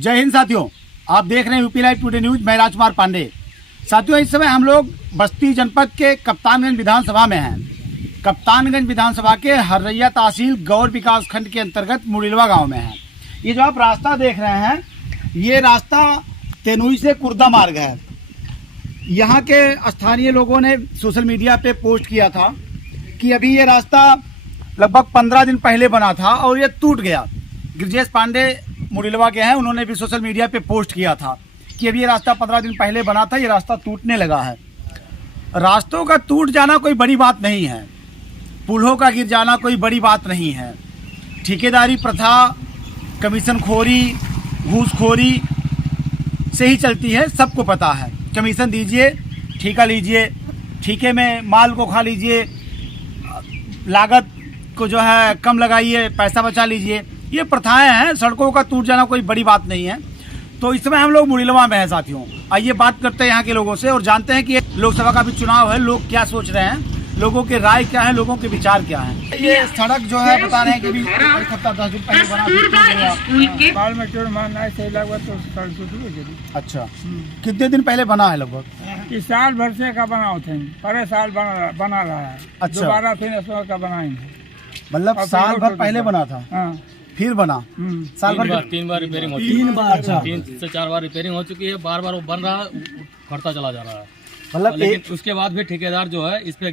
जय हिंद साथियों, आप देख रहे हैं यूपी लाइव टुडे न्यूज। मैं राजकुमार पांडे। साथियों, इस समय हम लोग बस्ती जनपद के कप्तानगंज विधानसभा में हैं। कप्तानगंज विधानसभा के हर्रैया तहसील गौर विकास खंड के अंतर्गत मुड़िलवा गांव में है। ये जो आप रास्ता देख रहे हैं, ये रास्ता तेनुई से कुर्दा मार्ग है। यहाँ के स्थानीय लोगों ने सोशल मीडिया पे पोस्ट किया था कि अभी ये रास्ता लगभग 15 दिन पहले बना था और ये टूट गया। गिरजेश पांडे मुड़िलवा के हैं, उन्होंने भी सोशल मीडिया पे पोस्ट किया था कि अभी ये रास्ता 15 दिन पहले बना था, ये रास्ता टूटने लगा है। रास्तों का टूट जाना कोई बड़ी बात नहीं है, पुलों का गिर जाना कोई बड़ी बात नहीं है। ठेकेदारी प्रथा, कमीशनखोरी, घूसखोरी से ही चलती है, सबको पता है। कमीशन दीजिए, ठेका लीजिए, ठेके में माल को खा लीजिए, लागत को जो है कम लगाइए, पैसा बचा लीजिए। ये प्रथाएं हैं। सड़कों का टूट जाना कोई बड़ी बात नहीं है। तो इस समय हम लोग मुड़िलवा में हैं साथियों। आइए बात करते हैं यहाँ के लोगों से और जानते हैं कि लोकसभा का भी चुनाव है, लोग क्या सोच रहे हैं, लोगों के राय क्या है, लोगों के विचार क्या है। ये सड़क जो है बता रहे हैं कि 10 दिन पहले बना बाल में चोर मारना है, सही लगा तो सड़क टूटी। अच्छा, कितने दिन पहले बना है? लगभग इस साल भर से का बनाओ थे, पर साल बना रहा है। अच्छा, दोबारा फिर इसमें का बनाएंगे। मतलब साल भर पहले बना था, फिर बना। साल भर 3 बार रिपेयरिंग हो चुकी है। 3 बार? अच्छा, 3 से 4 बार रिपेयरिंग हो चुकी है। बार बार वो बन रहा है, बढ़ता चला जा रहा है। मतलब लेकिन उसके बाद भी ठेकेदार जो है इस पे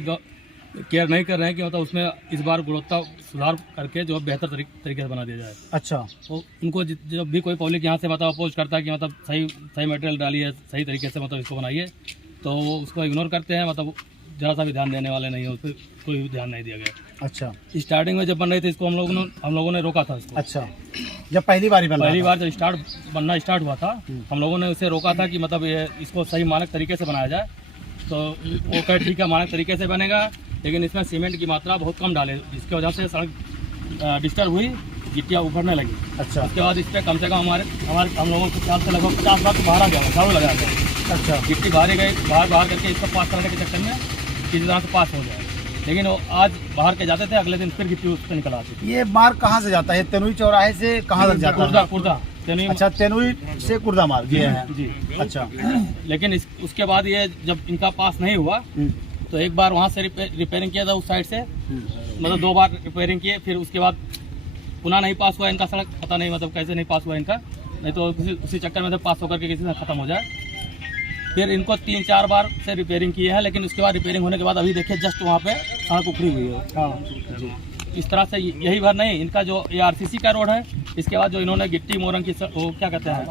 केयर नहीं कर रहे हैं कि मतलब उसमें इस बार गुणवत्ता सुधार करके जो बेहतर तरीके से बना दिया जाए। अच्छा, तो उनको जब भी कोई पब्लिक यहाँ से मतलब अपोज करता है कि मतलब सही मटेरियल डालिए, सही तरीके से मतलब इसको बनाइए, तो वो उसको इग्नोर करते हैं। मतलब जरा सा भी ध्यान देने वाले नहीं है, उस पर कोई भी ध्यान नहीं दिया गया। अच्छा, स्टार्टिंग में जब बन रही थी इसको हम लोगों ने रोका था इसको। अच्छा, जब पहली बार जब बनना स्टार्ट हुआ था, हम लोगों ने उसे रोका था कि मतलब ये इसको सही मानक तरीके से बनाया जाए। तो वो कहे ठीक है, मानक तरीके से बनेगा, लेकिन इसमें सीमेंट की मात्रा बहुत कम डाले, जिसकी वजह से सड़क डिस्टर्ब हुई, गिट्टियाँ उभरने लगी। अच्छा, उसके बाद इस पर कम से कम हम लोगों के ख्याल से लगभग 50 बार बाहर आ गया, झाड़ू लगाया गया। अच्छा, गिट्टी बाहर गई, बाहर करके इसको पास करने के चक्कर में किसी तरह से पास हो जाए। लेकिन वो आज बाहर के जाते थे, अगले दिन फिर गिट्टी उस पर निकल आती थी। ये मार्ग कहाँ से जाता है? तेनुई चौराहे से कहाँ तक जाता है? कुर्दा तेनुई। अच्छा, तेनुई से कुर्दा मार्ग ये है जी। अच्छा, लेकिन उसके बाद ये जब इनका पास नहीं हुआ तो एक बार वहाँ से रिपेयरिंग किया था उस साइड से, मतलब 2 बार रिपेयरिंग किए, फिर उसके बाद पुनः नहीं पास हुआ इनका सड़क। पता नहीं मतलब कैसे नहीं पास हुआ इनका, नहीं तो उसी चक्कर में से पास होकर के किसी से ख़त्म हो जाए। फिर इनको 3-4 बार से रिपेयरिंग किए हैं, लेकिन उसके बाद रिपेयरिंग होने के बाद अभी देखिए जस्ट वहाँ पे सड़क उखड़ी हुई है। हाँ जी, इस तरह से यही भर नहीं, इनका जो ये RCC का रोड है, इसके बाद जो इन्होंने गिट्टी मोरंग की वो क्या कहते हैं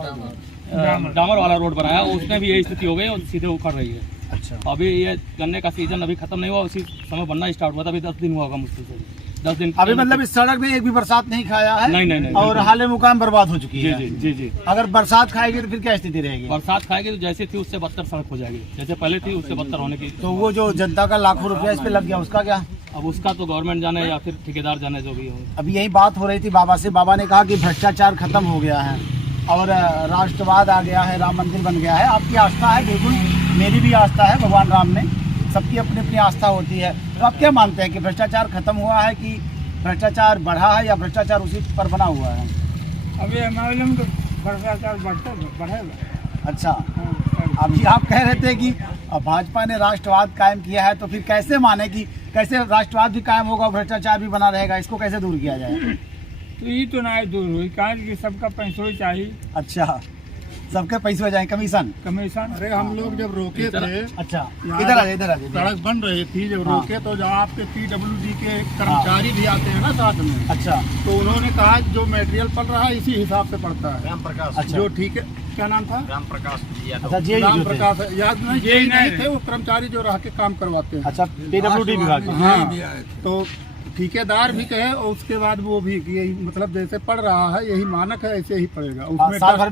डामर वाला रोड बनाया, उसमें भी यही स्थिति हो गई और सीधे उखड़ रही है। अच्छा, अभी ये गन्ने का सीजन अभी खत्म नहीं हुआ, उसी समय बनना स्टार्ट हुआ था। अभी 10 दिन हुआ होगा मुश्किल से, 10 दिन। अभी मतलब इस सड़क में एक भी बरसात नहीं खाया है? नहीं। और हाले मुकाम बर्बाद हो चुकी है। जी। अगर बरसात खाएगी तो फिर क्या स्थिति रहेगी? बरसात खाएगी तो जैसे थी उससे बदतर सड़क हो जाएगी, जैसे पहले थी उससे बदतर होने की। तो वो जो जनता का लाखों रुपया इस पे लग गया, उसका क्या? अब उसका तो गवर्नमेंट जाने या फिर ठेकेदार जाने, जो भी हो। अभी यही बात हो रही थी बाबा से। बाबा ने कहा कि भ्रष्टाचार खत्म हो गया है और राष्ट्रवाद आ गया है, राम मंदिर बन गया है। आपकी आस्था है, बिल्कुल मेरी भी आस्था है भगवान राम में। सबकी अपनी अपनी आस्था होती है। तो आप क्या मानते हैं कि भ्रष्टाचार खत्म हुआ है कि भ्रष्टाचार बढ़ा है या भ्रष्टाचार उसी पर बना हुआ है? अभी हमारे तो भ्रष्टाचार बढ़ेगा। अच्छा, अभी आप कह रहे थे कि भाजपा ने राष्ट्रवाद कायम किया है, तो फिर कैसे माने कि कैसे राष्ट्रवाद भी कायम होगा और भ्रष्टाचार भी बना रहेगा? इसको कैसे दूर किया जाए? तो ये तो ना दूर हुई, कहा कि सबका पैसा ही चाहिए। अच्छा, सबके पैसे हो जाए, कमीशन। अरे हम लोग जब रोके थे, अच्छा, इधर आ जाए। सड़क बन रही थी जब रोके, तो जहाँ आपके PWD के कर्मचारी भी आते हैं ना साथ में। अच्छा, तो उन्होंने कहा जो मटेरियल पड़ रहा है इसी हिसाब से पड़ता है। राम प्रकाश। अच्छा, जो ठीक है, क्या नाम था? राम प्रकाश। राम प्रकाश याद नहीं थे, वो कर्मचारी जो रह के काम करवाते हैं। अच्छा, PWD विभाग। हाँ, तो ठेकेदार भी कहे और उसके बाद वो भी यही मतलब जैसे पड़ रहा है यही मानक है, ऐसे ही पड़ेगा। उसमें साल भर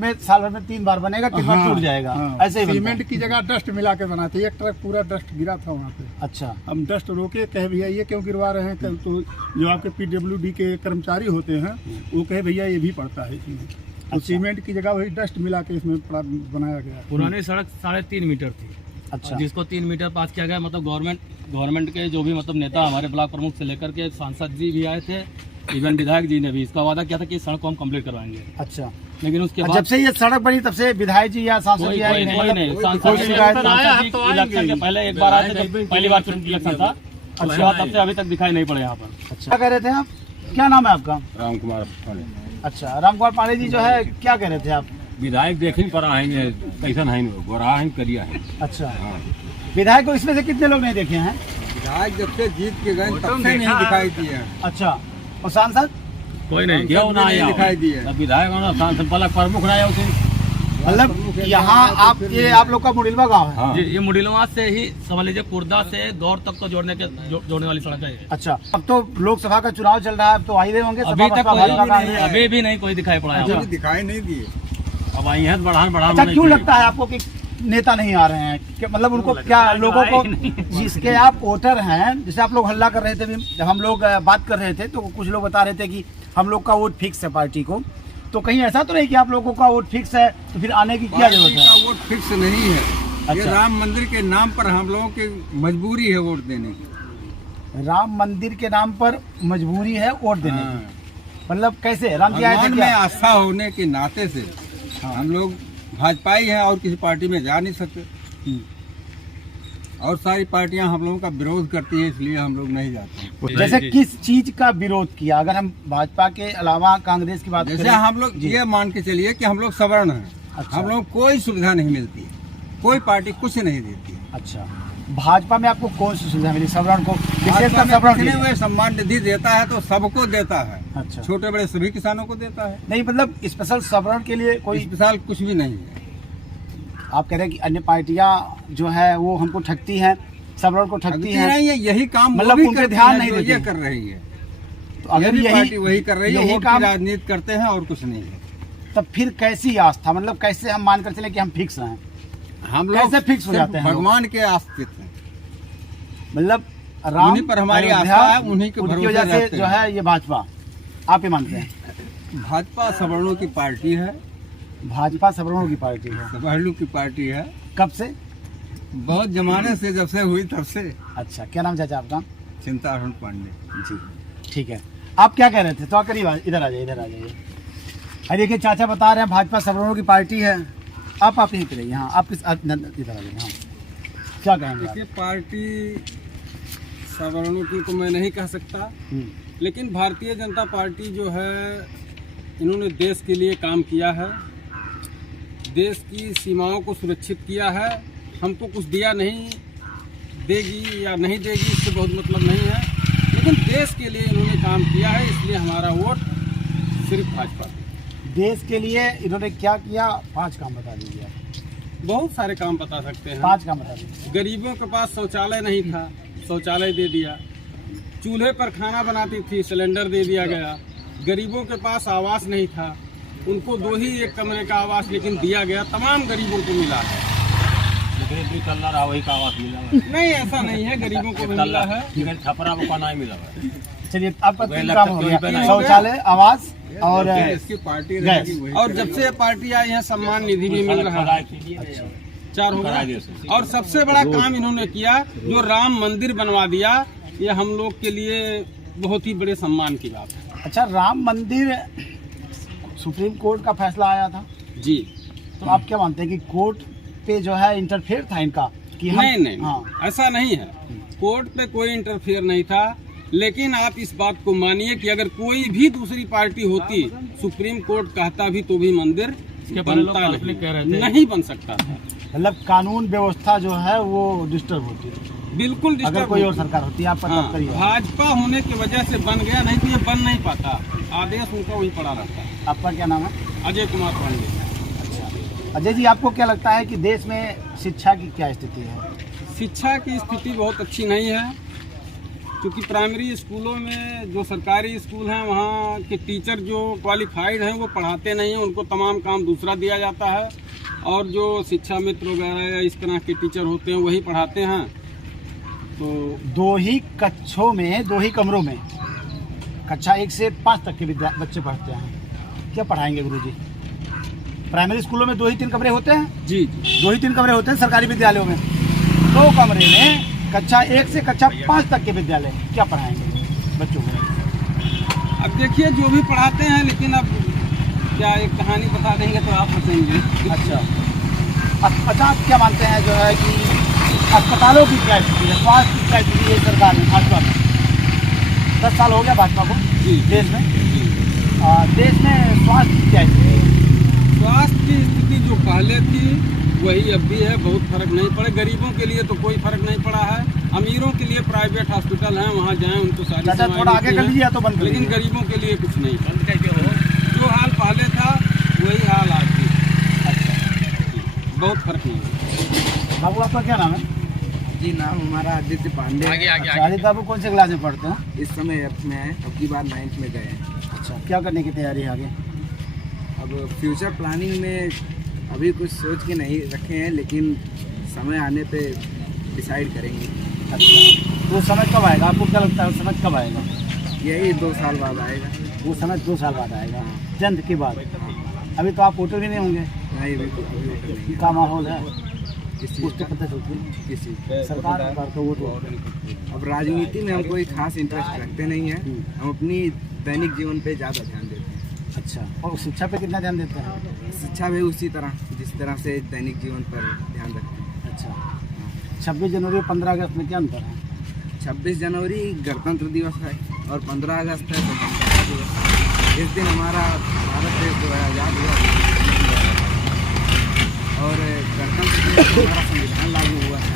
में 3 बार बनेगा, 3 बार टूट जाएगा। ऐसे ही सीमेंट की जगह डस्ट मिला के बनाते। एक ट्रक पूरा डस्ट गिरा था वहाँ पे। अच्छा, हम डस्ट रोके, कहे भैया ये क्यों गिरवा रहे हैं? तो जो आपके PWD के कर्मचारी होते हैं वो कहे भैया ये भी पड़ता है इसमें। तो सीमेंट की जगह वही डस्ट मिला के इसमें बनाया गया। पुरानी सड़क 3.5 मीटर थी। अच्छा, जिसको 3 मीटर पास किया गया। मतलब गवर्नमेंट के जो भी मतलब नेता हमारे ब्लॉक प्रमुख से लेकर के सांसद जी भी आए थे इवन विधायक जी ने भी इसका वादा किया था कि इस सड़क को हम कंप्लीट करवाएंगे, अच्छा, लेकिन उसके जब बाद से ये सड़क बनी तब से विधायक जी या सांसद कोई जी आए कोई नहीं, कोई सांसद शिकायत नहीं? जी इलेक्शन के पहले एक बार आए थे जब पहली बार इलेक्शन था, उसके बाद तब से अभी तक दिखाई नहीं पड़े यहाँ पर। अच्छा, क्या कह रहे थे आप? क्या नाम है आपका? राम कुमार पांडे। अच्छा, राम कुमार पांडे जी जो है क्या कह रहे थे आप? विधायक देख पर आएंगे कैसा नहीं गोरा है करिया है। अच्छा, विधायक को इसमें से कितने लोग नहीं देखे हैं? विधायक जब से जीत के गए तब से नहीं दिखाई दिए। अच्छा, और सांसद? कोई नहीं, क्यों ना आया दिखाई दिए। विधायक होना सांसद पलक प्रमुख ना आया उसे। मतलब यहाँ आप लोग का मुडिलवा गाँव है? हाँ। जी, ये मुडिलवा से ही समझ लीजिए कुर्दा से दौर तक को जोड़ने वाली सड़क है ये। अच्छा, अब तो लोकसभा का चुनाव चल रहा है, अब तो आ ही रहे होंगे। अभी सपा तक बसपा भाजपा का कोई अभी भी नहीं कोई दिखाई पड़ा है यहाँ पर। दिखाई नहीं दिए। अब आई है बढ़ा अच्छा, क्यों लगता है आपको कि नेता नहीं आ रहे हैं? मतलब उनको क्या लोगों को, जिसके आप वोटर हैं, जैसे आप लोग हल्ला कर रहे थे, जब हम लोग बात कर रहे थे तो कुछ लोग बता रहे थे कि हम लोग का वोट फिक्स है पार्टी को, तो कहीं ऐसा तो नहीं कि आप लोगों का वोट फिक्स है तो फिर आने की क्या जरूरत है? का वोट फिक्स नहीं है। ये अच्छा। राम मंदिर के नाम पर हम लोगों की मजबूरी है वोट देने की। राम मंदिर के नाम पर मजबूरी है वोट देने हाँ। की? मतलब कैसे? राम जी आए थे भगवान में क्या? आस्था होने के नाते से हम लोग भाजपाई हैं और किसी पार्टी में जा नहीं सकते। और सारी पार्टियां हम लोगों का विरोध करती है, इसलिए हम लोग नहीं जाते। जैसे किस चीज का विरोध किया? अगर हम भाजपा के अलावा कांग्रेस की बात जैसे करें, हम लोग ये मान के चलिए कि हम लोग सवर्ण हैं। अच्छा। हम लोग कोई सुविधा नहीं मिलती है, कोई पार्टी कुछ नहीं देती है। अच्छा, भाजपा में आपको कौन सी सुविधा मिली सवर्ण को? भाजपा विशेषकर में सवर्ण कितने के लिए? वे सम्मान निधि देता है तो सबको देता है। अच्छा, छोटे बड़े सभी किसानों को देता है। नहीं मतलब स्पेशल सवर्ण के लिए कोई? इस साल कुछ भी नहीं है। आप कह रहे हैं कि अन्य पार्टियां जो है वो हमको ठगती हैं, सवर्ण को ठगती हैं, नहीं है, यही काम वो मतलब भी उनपे करती ध्यान है नहीं जो देती ये है। कर रही है। तो अगर यही पार्टी यही वही कर रही है, यही वोट की काम, राजनीति करते हैं और कुछ नहीं है। तब फिर कैसी आस्था? मतलब कैसे हम मान कर चले कि हम फिक्स हैं? हम लोग कैसे फिक्स हो सिर्फ जाते हैं लोग? भगवान के आस्तिक हैं। मतलब राम उन्हीं पर हमारी अयोध्या, आस्था है, उन्हीं के उनकी भरोसे वजह से रहते जो हैं। है ये भाजपा आप ये मानते हैं? भाजपा सवर्णों की पार्टी है, भाजपा सवर्णों की पार्टी है। सवर्णों की पार्टी है। कब से? बहुत जमाने से, जब से हुई तब से। अच्छा, क्या नाम चाचा आपका? चिंताहरण पांडे जी, ठीक है। आप क्या कह रहे थे? तो करीब इधर आ जाइए, इधर आ जाइए। अरे देखिए, चाचा बता रहे हैं भाजपा सवर्णों की पार्टी है। आप यहीं पे रहिए। हाँ, आप इधर आ जाइए। हाँ, क्या कहेंगे आप? देखिए, पार्टी सवर्णों की तो मैं नहीं कह सकता, हम्म, लेकिन भारतीय जनता पार्टी जो है इन्होंने देश के लिए काम किया है, देश की सीमाओं को सुरक्षित किया है। हमको कुछ दिया नहीं, देगी या नहीं देगी इससे बहुत मतलब नहीं है, लेकिन देश के लिए इन्होंने काम किया है, इसलिए हमारा वोट सिर्फ भाजपा। देश के लिए इन्होंने क्या किया? 5 काम बता दीजिए आप। बहुत सारे काम बता सकते हैं। 5 काम बता दीजिए। गरीबों के पास शौचालय नहीं था, शौचालय दे दिया। चूल्हे पर खाना बनाती थी, सिलेंडर दे दिया गया। गरीबों के पास आवास नहीं था, उनको 2 ही 1 कमरे का आवास लेकिन दिया गया, तमाम गरीबों को मिला है। लेकिन चल रहा वही का आवास मिला नहीं, ऐसा नहीं है, गरीबों को भी मिला है। लेकिन छपरा को नहीं मिला है। चलिए, आपका 3 लगता काम हो कोई गया, पे नहीं। शौचालय, आवास और इसकी पार्टी गैस। रहेगी वही। और जब से ये पार्टी आई है सम्मान निधि भी मिल रहा है, 4 हो गया। और सबसे बड़ा काम इन्होंने किया, जो राम मंदिर बनवा दिया, ये हम लोग के लिए बहुत ही बड़े सम्मान की बात है। अच्छा, राम मंदिर सुप्रीम कोर्ट का फैसला आया था, जी, तो आप क्या मानते हैं कि कोर्ट पे जो है इंटरफेयर था इनका कि हम? नहीं, हाँ, ऐसा नहीं है। कोर्ट पे कोई इंटरफेयर नहीं था, लेकिन आप इस बात को मानिए कि अगर कोई भी दूसरी पार्टी होती, सुप्रीम कोर्ट कहता भी तो भी मंदिर बनता नहीं बन सकता था। मतलब कानून व्यवस्था जो है वो डिस्टर्ब होती है बिल्कुल अगर डिस्टर्ब कोई और होती। सरकार होती है। आप हाँ, तब करिए। भाजपा होने की वजह से बन गया, नहीं तो ये बन नहीं पाता। आदेश उनका वही पड़ा रहता है। आपका क्या नाम है? अजय कुमार पांडे। अच्छा, अजय जी, आपको क्या लगता है कि देश में शिक्षा की क्या स्थिति है? शिक्षा की स्थिति बहुत अच्छी नहीं है, क्योंकि प्राइमरी स्कूलों में जो सरकारी स्कूल हैं वहाँ के टीचर जो क्वालिफाइड हैं वो पढ़ाते नहीं हैं, उनको तमाम काम दूसरा दिया जाता है, और जो शिक्षा मित्र वगैरह या इस तरह के टीचर होते हैं वही पढ़ाते हैं। तो 2 ही कक्षों में, 2 ही कमरों में कक्षा 1 से 5 तक के बच्चे पढ़ते हैं। क्या पढ़ाएंगे गुरुजी? प्राइमरी स्कूलों में 2 ही 3 कमरे होते हैं। जी, 2 ही 3 कमरे होते हैं सरकारी विद्यालयों में। 2 कमरे में कक्षा 1 से कक्षा 5 तक के विद्यालय क्या पढ़ाएंगे बच्चों को? अब देखिए जो भी पढ़ाते हैं, लेकिन अब क्या एक कहानी बता देंगे तो आप हंसेंगे। अच्छा अच्छा, आप क्या मानते हैं जो है कि अस्पतालों की क्या स्थिति है, स्वास्थ्य की क्या स्थिति है सरकार में, भाजपा में? 10 साल हो गया भाजपा को जी देश में। जी। देश में स्वास्थ्य की क्या स्थिति है? स्वास्थ्य की स्थिति जो पहले थी वही अब भी है, बहुत फर्क नहीं पड़े। गरीबों के लिए तो कोई फर्क नहीं पड़ा है। अमीरों के लिए प्राइवेट हॉस्पिटल हैं, वहाँ जाएं, उनको सारी चाचा सेवाएं थोड़ा आगे मिलती कर हैं। लीजिए या तो बंद कर लेकिन लीजिए। गरीबों के लिए कुछ नहीं। जो हाल पहले था वही हाल आज भी। अच्छा, बहुत फर्क नहीं है। बाबू आपका क्या नाम है? जी, नाम हमारा आदित्य पांडे है। अच्छा, आदित्य बाबू कौन से क्लास में पढ़ते हैं? इस समय 8th में है, अब की बार 9th में गए हैं। अच्छा, क्या करने की तैयारी है आगे? अब फ्यूचर प्लानिंग में अभी कुछ सोच के नहीं रखे हैं, लेकिन समय आने पे डिसाइड करेंगे। अच्छा, वो समय कब आएगा? आपको क्या लगता है वो समय कब आएगा? यही 2 साल बाद आएगा। वो समय 2 साल बाद आएगा, जंग के बाद। अभी तो आप वोटर भी नहीं होंगे, नहीं, अभी नहीं क्या माहौल है किसी कुछ तो पता चलती है किसी सरकार का वो तो। अब राजनीति में हम कोई खास इंटरेस्ट रखते नहीं हैं। हम अपनी दैनिक जीवन पे ज़्यादा ध्यान देते हैं। अच्छा, और शिक्षा पे कितना ध्यान देते हैं? शिक्षा भी उसी तरह जिस तरह से दैनिक जीवन पर ध्यान रखते हैं। अच्छा, 26 जनवरी और 15 अगस्त में क्या अंतर है? 26 जनवरी गणतंत्र दिवस है और 15 अगस्त है स्वतंत्रता दिवस। इस दिन हमारा भारत देश जो है आज़ाद हुआ और गणतंत्र दिवस को हमारा संविधान लागू हुआ था।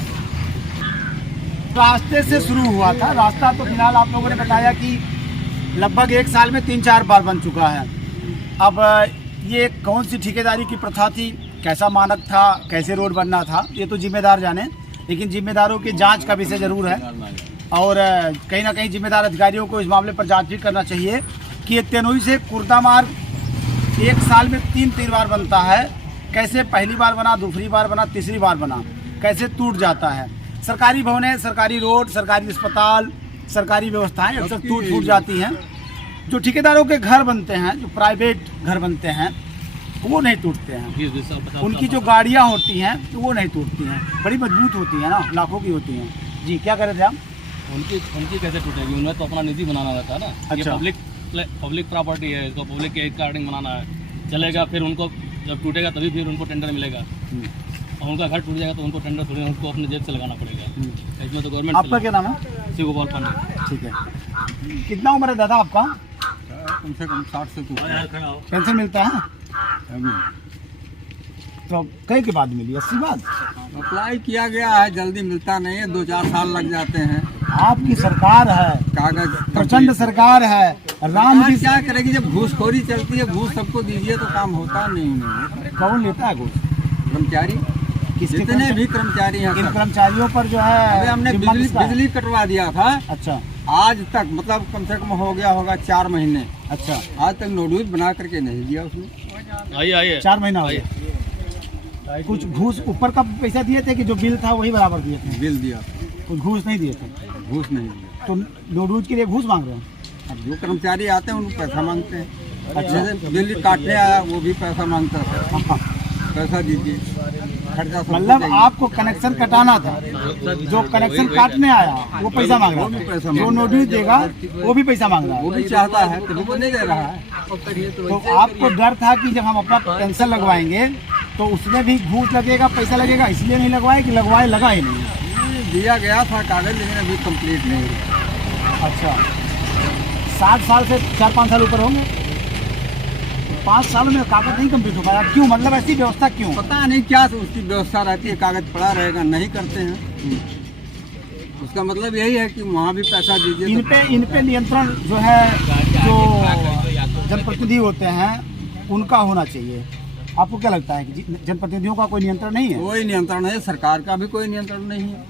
रास्ते से शुरू हुआ था। रास्ता तो फिलहाल आप लोगों ने बताया कि लगभग 1 साल में 3-4 बार बन चुका है। अब ये कौन सी ठेकेदारी की प्रथा थी, कैसा मानक था, कैसे रोड बनना था, ये तो जिम्मेदार जाने, लेकिन जिम्मेदारों की जांच का विषय जरूर है और कहीं ना कहीं जिम्मेदार अधिकारियों को इस मामले पर जांच भी करना चाहिए कि ये तेनोई से कुर्दा मार्ग 1 साल में 3 बार बनता है। कैसे पहली बार बना, दूसरी बार बना, तीसरी बार बना, कैसे टूट जाता है। सरकारी भवनें, सरकारी रोड, सरकारी अस्पताल, सरकारी व्यवस्थाएं अक्सर टूट जाती हैं। जो ठेकेदारों के घर बनते हैं, जो प्राइवेट घर बनते हैं, वो नहीं टूटते हैं। उनकी जो गाड़ियाँ होती हैं वो नहीं टूटती हैं, बड़ी मजबूत होती हैं ना, लाखों की होती हैं। जी, क्या कर रहे थे आप? उनकी कैसे टूटेगी? उन्हें तो अपना निधि बनाना रहता है ना। ये अच्छा। पब्लिक प्रॉपर्टी है, इसको पब्लिक के अकॉर्डिंग बनाना है, चलेगा। फिर उनको जब टूटेगा तभी फिर उनको टेंडर मिलेगा। और उनका घर टूट जाएगा तो उनको टेंडर थोड़ी, उनको अपने जेब से लगाना पड़ेगा। इसमें तो गवर्नमेंट। आपका क्या नाम है? शिव गोपाल पांडे। ठीक है। कितना उम्र है दादा आपका? कम से कम 60 से ऊपर। पेंशन मिलता है? तो कई के बाद मिली? 80 बाद? अप्लाई किया गया है, जल्दी मिलता नहीं है, 2-4 साल लग जाते हैं। आपकी सरकार है, कागज प्रचंड सरकार है, राम सरकार की। क्या करेगी जब घूसखोरी चलती है? घूस सबको दीजिए तो काम होता नहीं। कौन लेता है घूस? कर्मचारी, किसके जितने भी कर्मचारी हैं इन सब। कर्मचारियों पर जो अबे है हमने जिम्मा किसका है? बिजली कटवा दिया था, अच्छा आज तक मतलब कम से कम हो गया होगा 4 महीने। अच्छा, आज तक नोटिस बना करके नहीं दिया उसने। आइए 4 महीना हो गया। कुछ घूस ऊपर का पैसा दिए थे कि जो बिल था वही बराबर दिए थे? बिल दिया, कुछ घूस नहीं दिए थे? घूस नहीं दिया। तो लोडूज के लिए घूस मांग रहे हैं? अब जो कर्मचारी आते हैं उनको पैसा मांगते हैं। अच्छा। जैसे बिल काटने आया वो भी पैसा मांगता है, पैसा दीजिए, खर्चा सब मतलब चाहिए। आपको कनेक्शन कटाना था, जो कनेक्शन काटने आया वो पैसा मांग रहा वो भी था, पैसा जो मांग नोटिस देगा वो भी पैसा मांग रहा वो है। भी चाहता है तो वो नहीं दे रहा है। तो आपको डर था कि जब हम अपना पेंशन लगवाएंगे तो उसमें भी घूस लगेगा, पैसा लगेगा, इसलिए नहीं लगवाए कि लगवाए, लगा ही नहीं? दिया गया था कागज, लेकिन अभी कंप्लीट नहीं हुआ। अच्छा, 60 साल से 4-5 साल ऊपर होंगे, 5 सालों में कागज नहीं कंप्लीट हो पाया। क्यों? मतलब ऐसी व्यवस्था क्यों? पता नहीं क्या उसकी व्यवस्था रहती है, कागज पड़ा रहेगा, नहीं करते हैं। उसका मतलब यही है कि वहाँ भी पैसा दीजिए। इन पे नियंत्रण जो है, जो जनप्रतिनिधि होते हैं उनका होना चाहिए। आपको क्या लगता है कि जनप्रतिनिधियों का कोई नियंत्रण नहीं है? कोई नियंत्रण है, सरकार का भी कोई नियंत्रण नहीं है।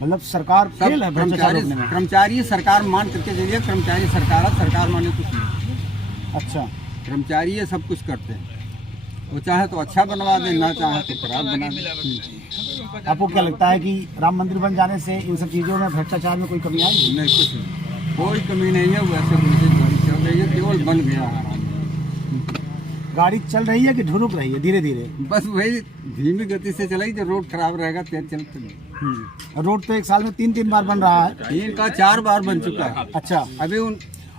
मतलब सरकार फेल है भ्रष्टाचार रोकने में? कर्मचारी सरकार मान करके चलिए, कर्मचारी सरकार है, सरकार माने कुछ नहीं। अच्छा, कर्मचारी ये सब कुछ करते हैं, वो चाहे तो अच्छा बनवा दे, ना चाहे तो खराब बना दे। आपको क्या लगता है कि राम मंदिर बन जाने से इन सब चीज़ों में भ्रष्टाचार में कोई कमी आएगी? नहीं, कुछ नहीं, कोई कमी नहीं है। वैसे वैसे चल रही है, केवल बन गया है। गाड़ी चल रही है कि ढुरुक रही है धीरे धीरे? बस वही धीमी गति से चलेगी, जो रोड खराब रहेगा तेज चलते नहीं। रोड तो 1 साल में 3 बार बन रहा है। 3 का 4 बार बन चुका है। अच्छा, अभी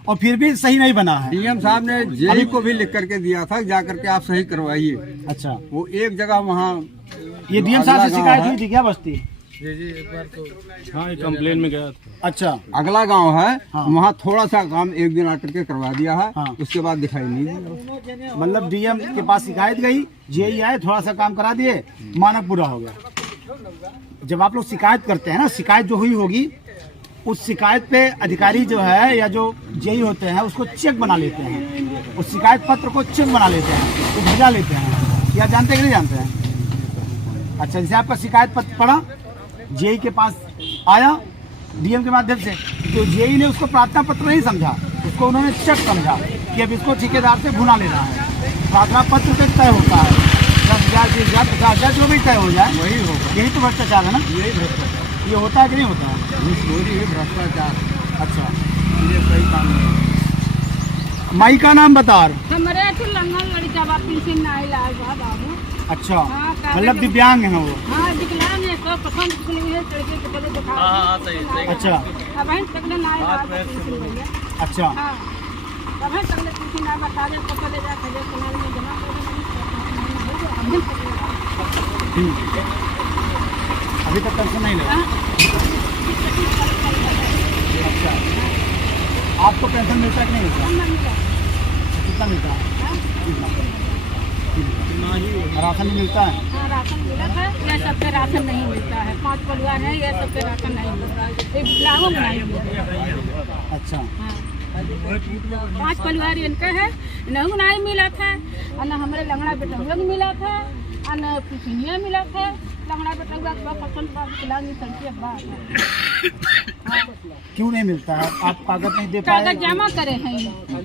और फिर भी सही नहीं बना है। डीएम साहब ने जेई को भी लिख करके दिया था, जा करके आप सही करवाइए। अच्छा, वो एक जगह वहाँ ये डीएम साहब से शिकायत हुई थी क्या बस्ती? हाँ, कंप्लेन में गया था। अच्छा, अगला गांव है, हाँ। वहाँ थोड़ा सा काम एक दिन आकर के करवा दिया है, हाँ। उसके बाद दिखाई नहीं दिया। मतलब डीएम के पास शिकायत गई, जेई आए, थोड़ा सा काम करा दिए, मानक पूरा हो गया। जब आप लोग शिकायत करते हैं ना, शिकायत जो हुई होगी उस शिकायत पे अधिकारी जो है या जो जेई होते हैं उसको चेक बना लेते हैं, उस शिकायत पत्र को चेक बना लेते हैं, तो भेजा लेते हैं। या जानते कि नहीं जानते हैं? अच्छा, जैसे आपका शिकायत पत्र पड़ा, जेई के पास आया डीएम के माध्यम से, तो जेई ने उसको प्रार्थना पत्र नहीं समझा, उसको उन्होंने चेक समझा कि अब इसको ठेकेदार से भुना लेना है। प्रार्थना पत्र पे तय होता है 10,000, 20,000, 50,000 जो भी तय हो जाए वही होगा, यही तो भ्रष्टाचार है ना। यही भ्रष्टाचार, ये होता है कि नहीं होता है? चोरी है, भ्रष्टाचार। अच्छा, ये सही काम नहीं। माई का नाम बता रहे। हमारे तो लंगन लड़का बात पेंशन ना आइला है बाबू। अच्छा, हाँ, मतलब दिव्यांग है वो। हाँ, विकलांग है, तो पसंद के लिए लड़के को पहले दिखा। हाँ, सही। अच्छा, अब हम तक ना आइला पेंशन भैया। अच्छा, हाँ, अब हम तक पेंशन ना कागज पत्र ले जा खजे कनाल में जमा ठीक है। अभी तक पेंशन नहीं लगा। अच्छा, आपको पेंशन मिलता है कि नहीं मिलता? कितना मिलता है? राशन भी मिलता है? हाँ, राशन मिला था, यह सब पे राशन नहीं मिलता है। 5 परिवार है, यह सब पे राशन नहीं मिलता है, विकलांगों को नहीं मिलता है। अच्छा, हाँ, 5 परिवार इनका है, नहू नहीं मिला था, और न हमारे लंगड़ा बेटुआ को मिला था, और न पिछनिया मिला था। लंगड़ा बेटुआ का पसंद का विकलांग संख्या बात है। क्यों नहीं मिलता है? आप कागज नहीं दे पाए? कागज जमा करे हैं,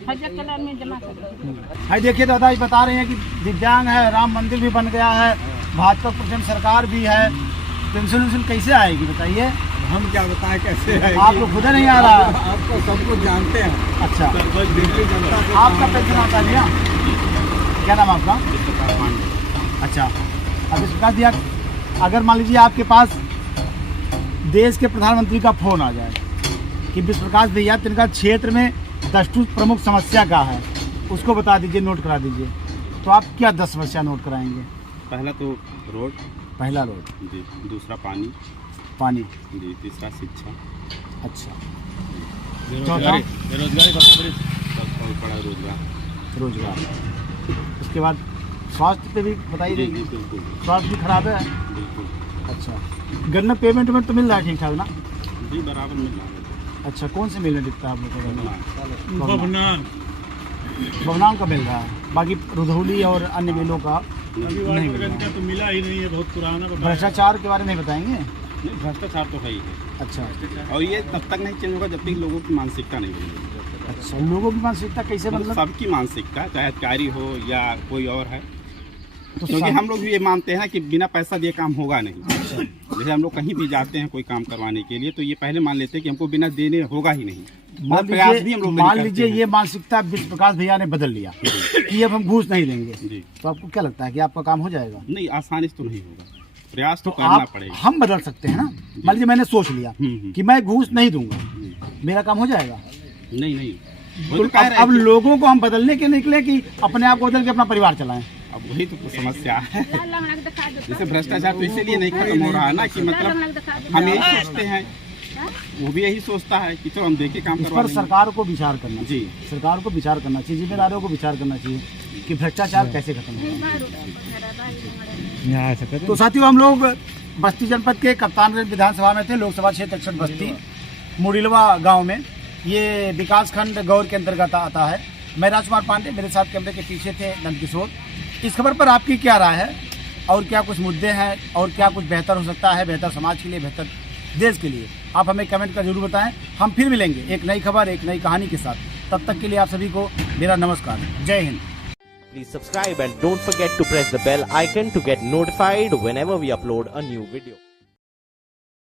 हजर कलर में जमा करे। भाई देखिए दादा, ये बता रहे हैं कि दिव्यांग है, राम मंदिर भी बन गया है, भाजपा प्रचंड सरकार भी है, पेंशन वेंशन कैसे आएगी बताइए? हम क्या बताएं कैसे है? आपको खुद नहीं आ रहा है? आपको सब कुछ जानते हैं। अच्छा, दिल्ली जनता को आपका पेंशन आता है भैया? क्या नाम आपका? अच्छा, अब इस प्रकार दिया, अगर मान लीजिए आपके पास देश के प्रधानमंत्री का फोन आ जाए कि विश्व प्रकाश भैया तिनका क्षेत्र में 10 प्रमुख समस्या का है, उसको बता दीजिए, नोट करा दीजिए, तो आप क्या 10 समस्या नोट कराएंगे? पहला तो रोड, पहला रोड जी, दूसरा पानी, जी, तीसरा शिक्षा, अच्छा, बेरोजगारी सबसे बड़ी बहुत बड़ा रोजगार, रोजगार। उसके बाद स्वास्थ्य पे भी बताइए। जी बिल्कुल स्वास्थ्य भी खराब है। बिल्कुल, अच्छा, गन्ना पेमेंट में तो मिल रहा है ठीक ठाक ना? जी बराबर मिल रहा है। अच्छा, कौन से मिलने दिखता है आप लोग को गन्ना? भवनान भवनान का मिल रहा है, बाकी रुधौली और अन्य मिलों का नहीं मिल रहा है। तो मिला ही नहीं है, बहुत पुराना। भ्रष्टाचार के बारे में बताएंगे? नहीं, भ्रष्टाचार तो है ही है, अच्छा, और ये तब तक नहीं चेंज होगा जब तक लोगों की मानसिकता नहीं बदलेगी। अच्छा, लोगों की मानसिकता कैसे मतलब मतलब? सबकी मानसिकता, चाहे अधिकारी हो या कोई और है, तो क्योंकि हम लोग भी ये मानते हैं कि बिना पैसा दिए काम होगा नहीं। जैसे हम लोग कहीं भी जाते हैं कोई काम करवाने के लिए, तो ये पहले मान लेते हैं कि हमको बिना देने होगा ही नहीं। मान प्रयास भी हम लोग नहीं मान करते लीजिए हैं। ये मानसिकता विश्व प्रकाश भैया ने बदल लिया कि अब हम घूस नहीं देंगे, जी, तो आपको क्या लगता है कि आपका काम हो जाएगा? नहीं, आसानी से तो नहीं होगा, प्रयास तो तो करना आप पड़ेगा। हम बदल सकते हैं ना। मान लीजिए मैंने सोच लिया कि मैं घूस नहीं दूंगा, मेरा काम हो जाएगा। नहीं नहीं, वो तो तो कह रहे अब हैं कि- लोगों को हम बदलने के निकले कि अपने आप को बदल के अपना परिवार चलाएं? अब वही तो समस्या है। जैसे भ्रष्टाचार तो इसीलिए नहीं खत्म हो रहा है ना, कि मतलब हम यही सोचते हैं, वो भी यही सोचता है कि चलो हम देखे काम इस करवा पर लेंगे। सरकार को विचार करना जी। चाहिए, सरकार को विचार करना चाहिए, जिम्मेदारों को विचार करना चाहिए कि भ्रष्टाचार कैसे खत्म होगा। तो साथियों, हम लोग बस्ती जनपद के कप्तानगंज विधानसभा में थे, लोकसभा क्षेत्र 61 बस्ती मुड़िलवा गांव में। ये विकास खंड गौर के अंतर्गत आता है। मैं राजकुमार पांडे, मेरे साथ कैमरे के पीछे थे नंदकिशोर। इस खबर पर आपकी क्या राय है, और क्या कुछ मुद्दे हैं, और क्या कुछ बेहतर हो सकता है, बेहतर समाज के लिए, बेहतर देश के लिए? आप हमें कमेंट कर जरूर बताएं। हम फिर मिलेंगे एक नई खबर, एक नई कहानी के साथ। तब तक के लिए आप सभी को मेरा नमस्कार। जय Hind. Please subscribe and don't forget to press the bell icon to get notified whenever we upload a new video.